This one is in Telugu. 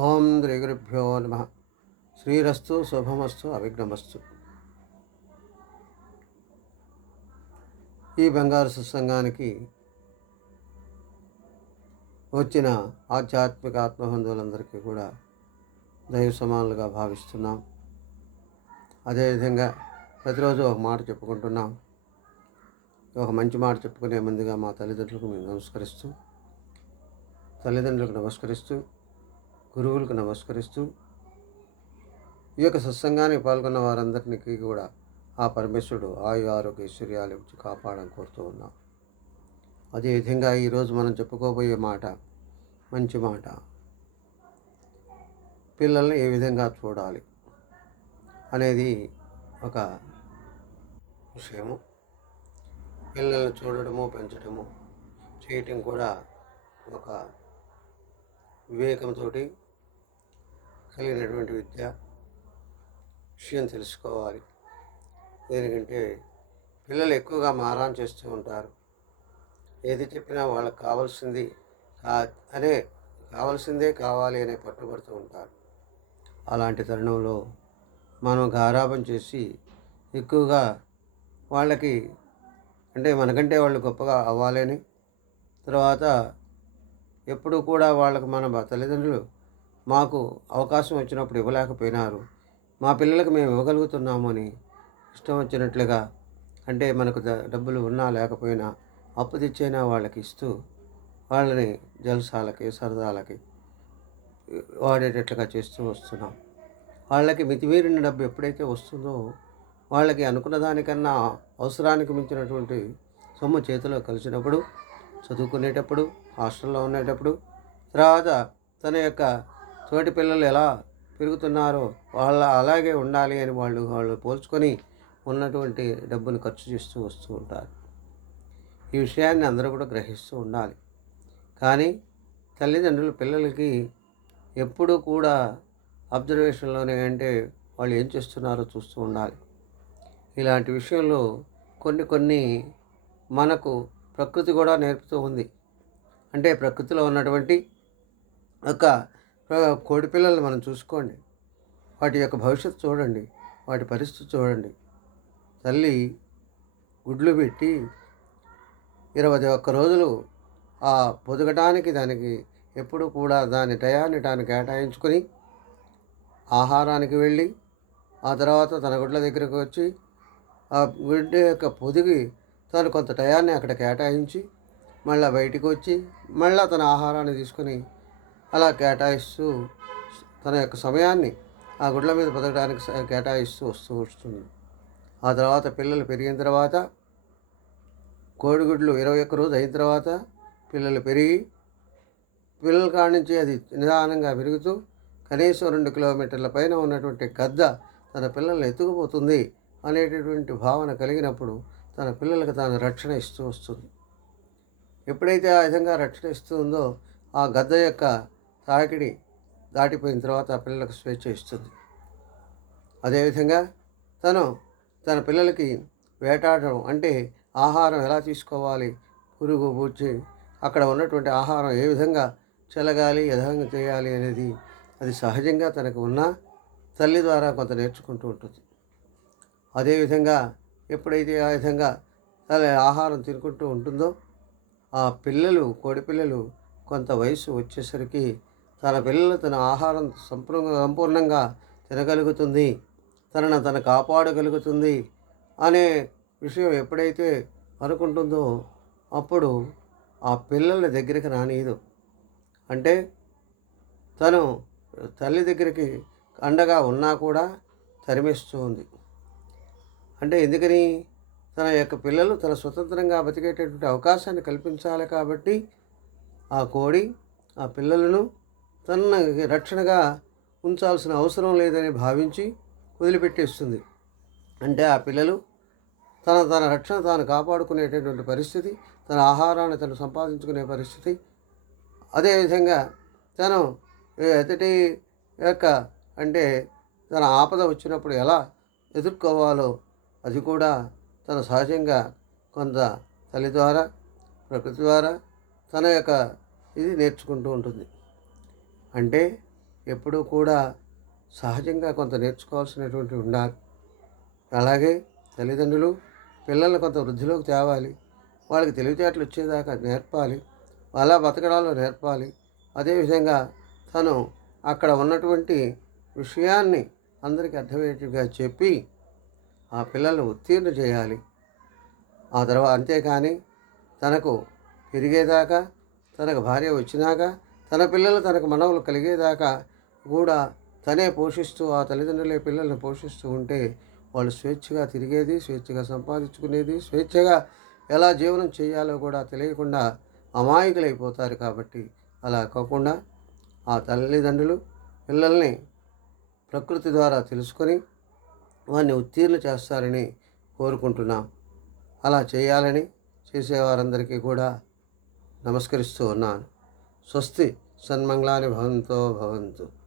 ఓం శ్రీ గురుభ్యో నమ. శ్రీరస్తు శుభమస్తు అవిఘ్నమస్తు. ఈ బంగారు సత్సంగానికి వచ్చిన ఆధ్యాత్మిక ఆత్మబంధువులందరికీ కూడా దైవ సమానులుగా భావిస్తున్నాం. అదేవిధంగా ప్రతిరోజు ఒక మాట చెప్పుకుంటున్నాం. ఒక మంచి మాట చెప్పుకునే ముందుగా మా తల్లిదండ్రులకు మేము నమస్కరిస్తూ, తల్లిదండ్రులకు నమస్కరిస్తూ, గురువులకు నమస్కరిస్తూ, ఈ యొక్క సత్సంగానికి పాల్గొన్న వారందరికీ కూడా ఆ పరమేశ్వరుడు ఆయు ఆరోగ్య ఐశ్వర్యాలు ఇచ్చి కాపాడని కోరుతూ ఉన్నాం. అదేవిధంగా ఈరోజు మనం చెప్పుకోబోయే మాట మంచి మాట. పిల్లల్ని ఏ విధంగా చూడాలి అనేది ఒక విషయము. పిల్లల్ని చూడడము, పెంచడము, చేయటం కూడా ఒక వివేకంతో కలిగినటువంటి విషయం తెలుసుకోవాలి. దేనికంటే పిల్లలు ఎక్కువగా మారాన్ చేస్తూ ఉంటారు. ఏది చెప్పినా వాళ్ళకి కావాల్సిందే కావాలి అనే పట్టుబడుతూ ఉంటారు. అలాంటి తరుణంలో మనం గారాబం చేసి ఎక్కువగా వాళ్ళకి మనకంటే వాళ్ళు గొప్పగా అవ్వాలని, తర్వాత ఎప్పుడు కూడా వాళ్ళకు మన తల్లిదండ్రులు మాకు అవకాశం వచ్చినప్పుడు ఇవ్వలేకపోయినారు, మా పిల్లలకు మేము ఇవ్వగలుగుతున్నాము అని ఇష్టం వచ్చినట్లుగా, మనకు డబ్బులు ఉన్నా లేకపోయినా అప్పు తెచ్చైనా వాళ్ళకి ఇస్తూ వాళ్ళని జల్సాలకి సరదాలకి వాడేటట్లుగా చేస్తూ వస్తున్నాం. వాళ్ళకి మితిమీరిన డబ్బు ఎప్పుడైతే వస్తుందో వాళ్ళకి అనుకున్న దానికన్నా అవసరానికి మించినటువంటి సొమ్ము చేతిలో కలిసినప్పుడు, చదువుకునేటప్పుడు, హాస్టల్లో ఉండేటప్పుడు, తర్వాత తన యొక్క తోటి పిల్లలు ఎలా పెరుగుతున్నారో అలాగే ఉండాలి అని వాళ్ళు పోల్చుకొని ఉన్నటువంటి డబ్బును ఖర్చు చేస్తూ వస్తూ ఉంటారు. ఈ విషయాన్ని అందరూ కూడా గ్రహిస్తూ ఉండాలి. కానీ తల్లిదండ్రులు పిల్లలకి ఎప్పుడూ కూడా అబ్జర్వేషన్లోనే వాళ్ళు ఏం చేస్తున్నారో చూస్తూ ఉండాలి. ఇలాంటి విషయంలో కొన్ని మనకు ప్రకృతి కూడా నేర్పుతూ ఉంది. ప్రకృతిలో ఉన్నటువంటి ఒక కోడి పిల్లల్ని మనం చూసుకోండి, వాటి యొక్క భవిష్యత్తు చూడండి, వాటి పరిస్థితి చూడండి. తల్లి గుడ్లు పెట్టి 21 రోజులు ఆ పొదగటానికి దానికి ఎప్పుడు కూడా దాని టయాన్ని తాను కేటాయించుకొని ఆహారానికి వెళ్ళి, ఆ తర్వాత తన గుడ్ల దగ్గరకు వచ్చి ఆ గుడ్డ యొక్క పొదిగి తను కొంత టయాన్ని అక్కడ కేటాయించి మళ్ళీ బయటికి వచ్చి మళ్ళీ తన ఆహారాన్ని తీసుకొని అలా కేటాయిస్తూ తన యొక్క సమయాన్ని ఆ గుడ్ల మీద బతకడానికి కేటాయిస్తూ వస్తుంది. ఆ తర్వాత పిల్లలు పెరిగిన తర్వాత, కోడిగుడ్లు 21 రోజు అయిన తర్వాత పిల్లలు పెరిగి, పిల్లల కాడి నుంచి అది నిదానంగా పెరుగుతూ కనీసం 2 కిలోమీటర్ల పైన ఉన్నటువంటి గద్ద తన పిల్లల్ని ఎత్తుకుపోతుంది అనేటటువంటి భావన కలిగినప్పుడు తన పిల్లలకు తాను రక్షణ ఇస్తూ వస్తుంది. ఎప్పుడైతే ఆ విధంగా రక్షణ ఇస్తుందో ఆ గద్ద యొక్క తాకిడి దాటిపోయిన తర్వాత ఆ పిల్లలకు స్వేచ్ఛ ఇస్తుంది. అదేవిధంగా తన పిల్లలకి వేటాడడం, ఆహారం ఎలా తీసుకోవాలి, పురుగు పూడ్చి అక్కడ ఉన్నటువంటి ఆహారం ఏ విధంగా చెలగాలి, ఏ విధంగా చేయాలి అనేది అది సహజంగా తనకు ఉన్న తల్లి ద్వారా కొంత నేర్చుకుంటూ ఉంటుంది. అదేవిధంగా ఎప్పుడైతే ఆ విధంగా తన ఆహారం తినుకుంటూ ఉంటుందో ఆ కోడి పిల్లలు కొంత వయసు వచ్చేసరికి తన పిల్లలు తన ఆహారం సంపూర్ణంగా తినగలుగుతుంది, తను కాపాడగలుగుతుంది అనే విషయం ఎప్పుడైతే అనుకుంటుందో అప్పుడు ఆ పిల్లల దగ్గరికి రానియదు. తను తల్లి దగ్గరికి అండగా ఉన్నా కూడా తరిమేస్తూ ఉంది. ఎందుకని? తన యొక్క పిల్లలు తన స్వతంత్రంగా బతికేటటువంటి అవకాశాన్ని కల్పించాలి కాబట్టి ఆ కోడి ఆ పిల్లలను తన రక్షణగా ఉంచాల్సిన అవసరం లేదని భావించి వదిలిపెట్టేస్తుంది. ఆ పిల్లలు తన రక్షణ తాను కాపాడుకునేటటువంటి పరిస్థితి, తన ఆహారాన్ని తను సంపాదించుకునే పరిస్థితి, అదేవిధంగా తను ఎదుటి యొక్క తన ఆపద వచ్చినప్పుడు ఎలా ఎదుర్కోవాలో అది కూడా తన సహజంగా కొంత తల్లి ద్వారా, ప్రకృతి ద్వారా తన యొక్క ఇది నేర్చుకుంటూ ఉంటుంది. ఎప్పుడూ కూడా సహజంగా కొంత నేర్చుకోవాల్సినటువంటి ఉండాలి. అలాగే తల్లిదండ్రులు పిల్లల్ని కొంత వృద్ధిలోకి తేవాలి. వాళ్ళకి తెలివితేటలు వచ్చేదాకా నేర్పాలి. అలా బతకడాలో నేర్పాలి. అదేవిధంగా తను అక్కడ ఉన్నటువంటి విషయాన్ని అందరికీ అర్థమయ్యేట్టుగా చెప్పి ఆ పిల్లల్ని ఉత్తీర్ణ చేయాలి. ఆ తర్వాత అంతేకాని తనకు పెరిగేదాకా, తనకు భార్య వచ్చినాక, తన పిల్లలు తనకు మనవలు కలిగేదాకా కూడా తనే పోషిస్తూ ఆ తల్లిదండ్రులే పిల్లల్ని పోషిస్తూ ఉంటే వాళ్ళు స్వేచ్ఛగా తిరిగేది, స్వేచ్ఛగా సంపాదించుకునేది, స్వేచ్ఛగా ఎలా జీవనం చేయాలో కూడా తెలియకుండా అమాయకులైపోతారు. కాబట్టి అలా కాకుండా ఆ తల్లిదండ్రులు పిల్లల్ని ప్రకృతి ద్వారా తెలుసుకొని వారిని ఉత్తీర్ణ చేస్తారని కోరుకుంటున్నాం. అలా చేయాలని చేసేవారందరికీ కూడా నమస్కరిస్తూ ఉన్నాను. స్వస్తి సన్మంగళాని భవంతో భవంతు.